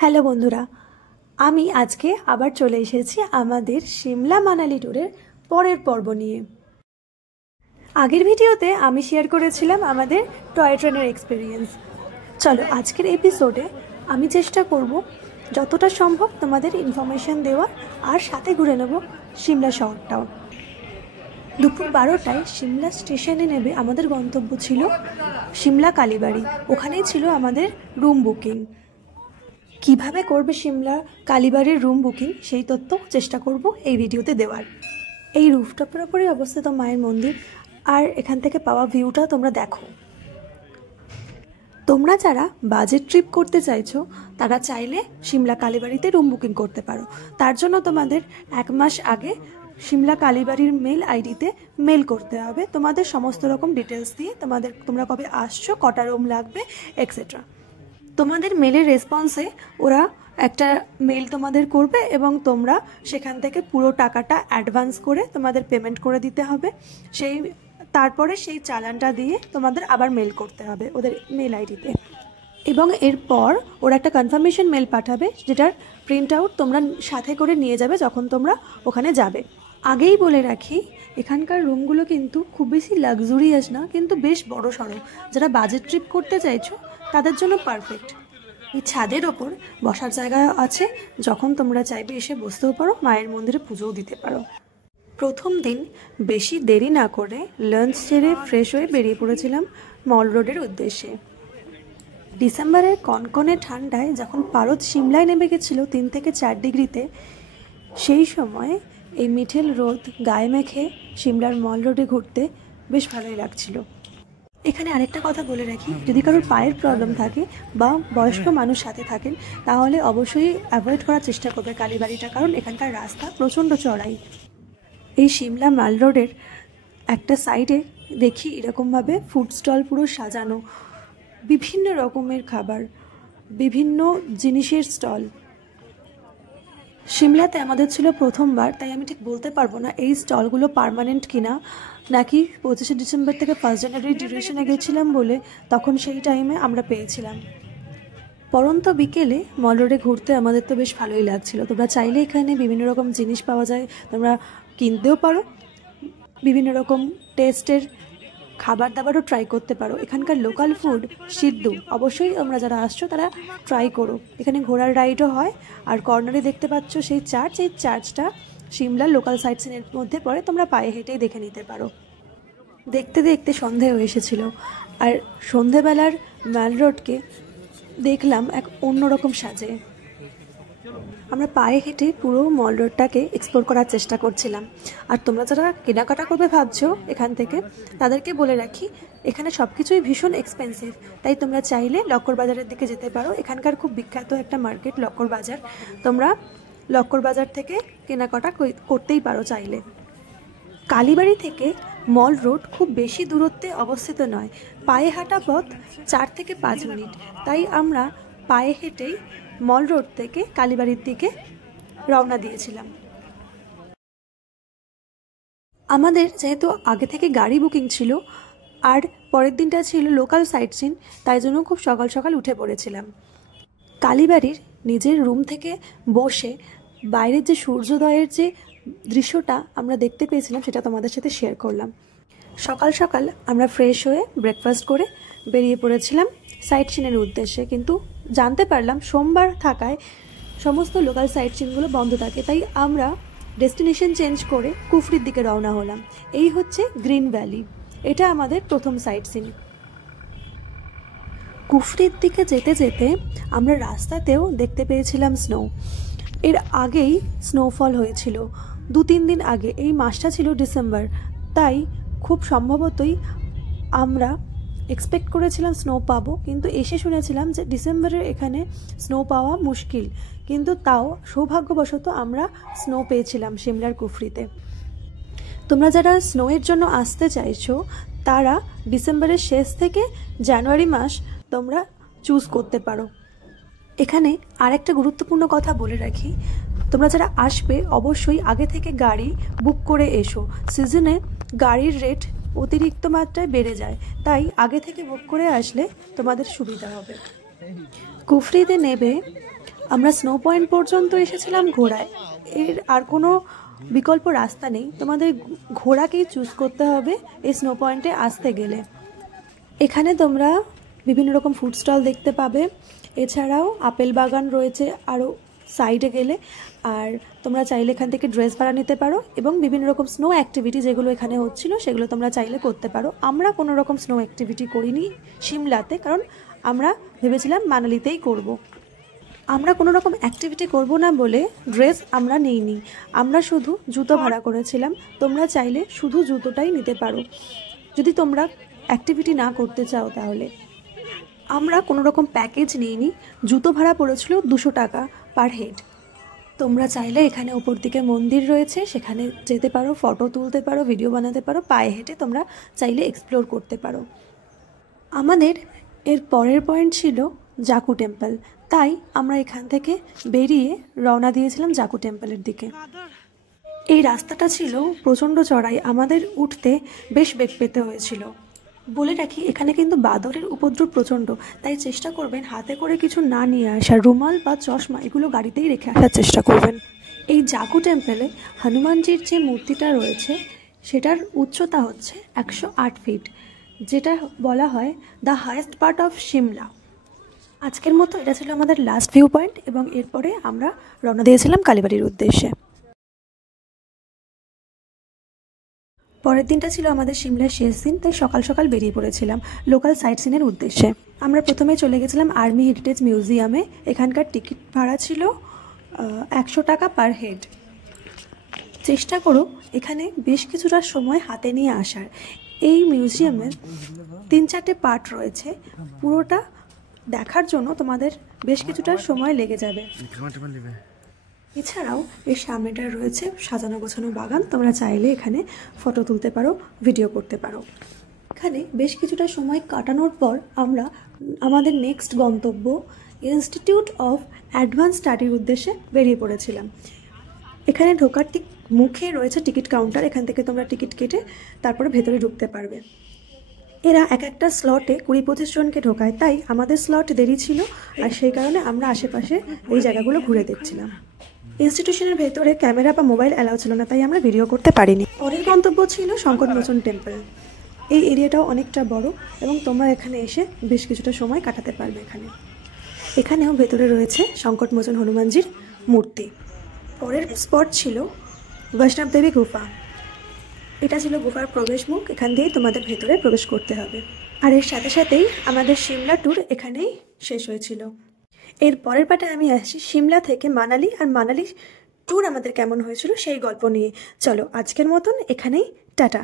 Hello বন্ধুরা, আমি আজকে আবার চলে এসেছি আমাদের সিমলা মানালি ট্যুরের পরের পর্ব নিয়ে। আগের ভিডিওতে আমি শেয়ার করেছিলাম আমাদের টয় ট্রেনের এক্সপিরিয়েন্স। চলো আজকের এপিসোডে আমি চেষ্টা করব যতটা সম্ভব তোমাদের ইনফরমেশন দেওয়ার, আর সাথে ঘুরে নেব সিমলা শহরটাও। দুপুর 12টায় সিমলা স্টেশনে নেবে আমাদের গন্তব্য ছিল সিমলা কালীবাড়ি। ওখানেই ছিল আমাদের রুম বুকিং। কিভাবে করবে সিমলা কালীবাড়ির রুম বুকিং সেই তথ্য চেষ্টা করব এই ভিডিওতে দেওয়ার। এই রুফটপের ওপরে অবস্থিত মায়ের মন্দির, আর এখান থেকে পাওয়া ভিউটা তোমরা দেখো। তোমরা যারা বাজেট ট্রিপ করতে চাইছো তারা চাইলে সিমলা কালীবাড়িতে রুম বুকিং করতে পারো। তার জন্য তোমাদের 1 মাস আগে সিমলা কালীবাড়ির মেল আইডিতে মেল করতে হবে তোমাদের সমস্ত রকম ডিটেলস দিয়ে, তোমরা কবে আসছো, কটা রুম লাগবে, এক্সেট্রা। তোমাদের মেলের রেসপন্সে ওরা একটা মেল তোমাদের করবে এবং তোমরা সেখান থেকে পুরো টাকাটা অ্যাডভান্স করে তোমাদের পেমেন্ট করে দিতে হবে। তারপরে সেই চালানটা দিয়ে তোমাদের আবার মেল করতে হবে ওদের মেল আইডিতে, এবং এরপর ওরা একটা কনফার্মেশন মেল পাঠাবে যেটার প্রিন্ট আউট তোমরা সাথে করে নিয়ে যাবে যখন তোমরা ওখানে যাবে। আগেই বলে রাখি, এখানকার রুমগুলো কিন্তু খুব বেশি লাক্সুরিয়াস না, কিন্তু বেশ বড় সড়ো। যারা বাজেট ট্রিপ করতে চাইছো তাদের জন্য পারফেক্ট। এই ছাদের ওপর বসার জায়গা আছে, যখন তোমরা চাইবে এসে বসতেও পারো, মায়ের মন্দিরে পুজোও দিতে পারো। প্রথম দিন বেশি দেরি না করে লাঞ্চ সেরে ফ্রেশ হয়ে বেরিয়ে পড়েছিলাম মল রোডের উদ্দেশ্যে। ডিসেম্বরের কনকনে ঠান্ডায় যখন পারদ সিমলায় নেমে গেছিলো 3 থেকে 4 ডিগ্রিতে, সেই সময় এই মিঠেল রোদ গায়ে মেখে সিমলার মল রোডে ঘুরতে বেশ ভালোই লাগছিল। এখানে আরেকটা কথা বলে রাখি, যদি কারোর পায়ের প্রবলেম থাকে বা বয়স্ক মানুষ সাথে থাকেন তাহলে অবশ্যই অ্যাভয়েড করার চেষ্টা করবে কালীবাড়িটা, কারণ এখানকার রাস্তা প্রচণ্ড চড়াই। এই সিমলা মাল রোডের একটা সাইডে দেখি এরকমভাবে ফুড স্টল পুরো সাজানো, বিভিন্ন রকমের খাবার, বিভিন্ন জিনিসের স্টল। সিমলাতে আমাদের ছিল প্রথমবার, তাই আমি ঠিক বলতে পারবো না এই স্টলগুলো পার্মানেন্ট কিনা, নাকি 25শে ডিসেম্বর থেকে 1 জানুয়ারি ডিউরেশনে গেছিলাম বলে তখন সেই টাইমে আমরা পেয়েছিলাম। পরন্ত বিকেলে মল রোডে ঘুরতে আমাদের তো বেশ ভালোই লাগছিল। তোমরা চাইলে এখানে বিভিন্ন রকম জিনিস পাওয়া যায়, তোমরা কিনতেও পারো, বিভিন্ন রকম টেস্টের খাবার দাবারও ট্রাই করতে পারো। এখানকার লোকাল ফুড সিদ্ধ অবশ্যই তোমরা যারা আসছো তারা ট্রাই করো। এখানে ঘোড়ার রাইডও হয়, আর কর্নারে দেখতে পাচ্ছ সেই চার্চ, এই চার্চটা সিমলার লোকাল সাইট সিনের মধ্যে পড়ে, তোমরা পায়ে হেঁটেই দেখে নিতে পারো। দেখতে দেখতে সন্ধে হয়ে এসেছিল, আর সন্ধেবেলার মাল রোডকে দেখলাম এক অন্যরকম সাজে। আমরা পায়ে হেঁটে পুরো মল রোডটাকে এক্সপ্লোর করার চেষ্টা করছিলাম। আর তোমরা যারা কেনাকাটা করবে ভাবছো এখান থেকে, তাদেরকে বলে রাখি এখানে সব কিছুই ভীষণ এক্সপেন্সিভ, তাই তোমরা চাইলে লক্কর বাজারের দিকে যেতে পারো। এখানকার খুব বিখ্যাত একটা মার্কেট লক্কর বাজার, তোমরা লক্কর বাজার থেকে কেনাকাটা করতেই পারো চাইলে। কালীবাড়ি থেকে মল রোড খুব বেশি দূরত্বে অবস্থিত নয়, পায়ে হাঁটা পথ 4 থেকে 5 মিনিট, তাই আমরা পায়ে হেঁটেই মল রোড থেকে কালীবাড়ির দিকে রওনা দিয়েছিলাম। আমাদের যেহেতু আগে থেকে গাড়ি বুকিং ছিল আর পরের দিনটা ছিল লোকাল সাইট সিন, তাই জন্য খুব সকাল সকাল উঠে পড়েছিলাম। কালীবাড়ির নিজের রুম থেকে বসে বাইরের যে সূর্যোদয়ের যে দৃশ্যটা আমরা দেখতে পেয়েছিলাম সেটা তোমাদের সাথে শেয়ার করলাম। সকাল সকাল আমরা ফ্রেশ হয়ে ব্রেকফাস্ট করে বেরিয়ে পড়েছিলাম সাইট সিনের উদ্দেশ্যে, কিন্তু জানতে পারলাম সোমবার থাকায় সমস্ত লোকাল সাইট সিনগুলো বন্ধ থাকে, তাই আমরা ডেস্টিনেশন চেঞ্জ করে কুফরির দিকে রওনা হলাম। এই হচ্ছে গ্রিন ভ্যালি, এটা আমাদের প্রথম সাইট সিন। কুফরির দিকে যেতে যেতে আমরা রাস্তাতেও দেখতে পেয়েছিলাম স্নো। এর আগেই স্নোফল হয়েছিল 2-3 দিন আগে, এই মাসটা ছিল ডিসেম্বর, তাই খুব সম্ভবতই আমরা এক্সপেক্ট করেছিলাম স্নো পাবো, কিন্তু এসে শুনেছিলাম যে ডিসেম্বরের এখানে স্নো পাওয়া মুশকিল, কিন্তু তাও সৌভাগ্যবশত আমরা স্নো পেয়েছিলাম সিমলার কুফরিতে। তোমরা যারা স্নোয়ের জন্য আসতে চাইছো তারা ডিসেম্বরের শেষ থেকে জানুয়ারি মাস তোমরা চুজ করতে পারো। এখানে আরেকটা গুরুত্বপূর্ণ কথা বলে রাখি, তোমরা যারা আসবে অবশ্যই আগে থেকে গাড়ি বুক করে এসো। সিজনে গাড়ির রেট অতিরিক্ত মাত্রায় বেড়ে যায়, তাই আগে থেকে বুক করে আসলে তোমাদের সুবিধা হবে। কুফরিতে নেবে আমরা স্নো পয়েন্ট পর্যন্ত এসেছিলাম ঘোড়ায়। এর আর কোনো বিকল্প রাস্তা নেই, তোমাদের ঘোড়াকেই চুজ করতে হবে এই স্নো পয়েন্টে আসতে গেলে। এখানে তোমরা বিভিন্ন রকম ফুড স্টল দেখতে পাবে, এছাড়াও আপেল বাগান রয়েছে আরও সাইডে গেলে। আর তোমরা চাইলে এখান থেকে ড্রেস ভাড়া নিতে পারো এবং বিভিন্ন রকম স্নো অ্যাক্টিভিটি যেগুলো এখানে হচ্ছিলো সেগুলো তোমরা চাইলে করতে পারো। আমরা কোনো রকম স্নো অ্যাক্টিভিটি করিনি সিমলাতে, কারণ আমরা ভেবেছিলাম মানালিতেই করব। আমরা কোনো রকম অ্যাক্টিভিটি করব না বলে ড্রেস আমরা নিইনি, আমরা শুধু জুতো ভাড়া করেছিলাম। তোমরা চাইলে শুধু জুতোটাই নিতে পারো যদি তোমরা অ্যাক্টিভিটি না করতে চাও তাহলে। আমরা কোনো রকম প্যাকেজ নিইনি, জুতো ভাড়া পড়েছিল 200 টাকা পার হেড। তোমরা চাইলে এখানে ওপর দিকে মন্দির রয়েছে, সেখানে যেতে পারো, ফটো তুলতে পারো, ভিডিও বানাতে পারো, পায়ে হেঁটে তোমরা চাইলে এক্সপ্লোর করতে পারো। আমাদের এর পরের পয়েন্ট ছিল জাকু টেম্পল, তাই আমরা এখান থেকে বেরিয়ে রওনা দিয়েছিলাম জাকু টেম্পলের দিকে। এই রাস্তাটা ছিল প্রচণ্ড চড়াই, আমাদের উঠতে বেশ বেগ পেতে হয়েছিল। বলে রাখি এখানে কিন্তু বাদরের উপদ্রব প্রচণ্ড, তাই চেষ্টা করবেন হাতে করে কিছু না নিয়ে আসা, রুমাল বা চশমা এগুলো গাড়িতেই রেখে আসার চেষ্টা করবেন। এই জাকু টেম্পলে হনুমানজির যে মূর্তিটা রয়েছে সেটার উচ্চতা হচ্ছে 108 ফিট, যেটা বলা হয় the highest part of Shimla. আজকের মতো এটা ছিল আমাদের লাস্ট ভিউ পয়েন্ট এবং এরপরে আমরা রওনা দিয়েছিলাম কালীবাড়ির উদ্দেশ্যে। পরের দিনটা ছিল আমাদের সিমলার শেষ দিন, তাই সকাল সকাল বেরিয়ে পড়েছিলাম লোকাল সাইট সিনের উদ্দেশ্যে। আমরা প্রথমে চলে গেছিলাম আর্মি হেরিটেজ মিউজিয়ামে। এখানকার টিকিট ভাড়া ছিল 100 টাকা পার হেড। চেষ্টা করো এখানে বেশ কিছুটা সময় হাতে নিয়ে আসার। এই মিউজিয়ামের 3-4টে পার্ট রয়েছে, পুরোটা দেখার জন্য তোমাদের বেশ কিছুটা সময় লেগে যাবে। এছাড়াও এর সামনেটা রয়েছে সাজানো গোছানো বাগান, তোমরা চাইলে এখানে ফটো তুলতে পারো, ভিডিও করতে পারো। এখানে বেশ কিছুটা সময় কাটানোর পর আমরা আমাদের নেক্সট গন্তব্য ইনস্টিটিউট অফ অ্যাডভান্স স্টাডির উদ্দেশ্যে বেরিয়ে পড়েছিলাম। এখানে ঢোকার ঠিক মুখে রয়েছে টিকিট কাউন্টার, এখান থেকে তোমরা টিকিট কেটে তারপরে ভেতরে ঢুকতে পারবে। এরা এক একটা স্লটে 20-25 জনকে ঢোকায়, তাই আমাদের স্লট দেরি ছিল আর সেই কারণে আমরা আশেপাশে এই জায়গাগুলো ঘুরে দেখছিলাম। ইনস্টিটিউশনের ভেতরে ক্যামেরা বা মোবাইল অ্যালাউ ছিল না, তাই আমরা ভিডিও করতে পারিনি। পরের গন্তব্য ছিল সংকটমোচন টেম্পল। এই এরিয়াটাও অনেকটা বড় এবং তোমরা এখানে এসে বেশ কিছুটা সময় কাটাতে পারবে। এখানেও ভেতরে রয়েছে সংকটমোচন হনুমানজির মূর্তি। পরের স্পট ছিল বৈষ্ণব দেবী গুফা। এটা ছিল গুফার প্রবেশ মুখ, এখান দিয়েই তোমাদের ভেতরে প্রবেশ করতে হবে। আর এর সাথে সাথেই আমাদের সিমলা ট্যুর এখানেই শেষ হয়েছিল। এর পরের পার্টে আমি আসছি সিমলা থেকে মানালি, আর মানালি ট্যুর আমাদের কেমন হয়েছিল সেই গল্প নিয়ে। চলো আজকের মতন এখানেই টাটা।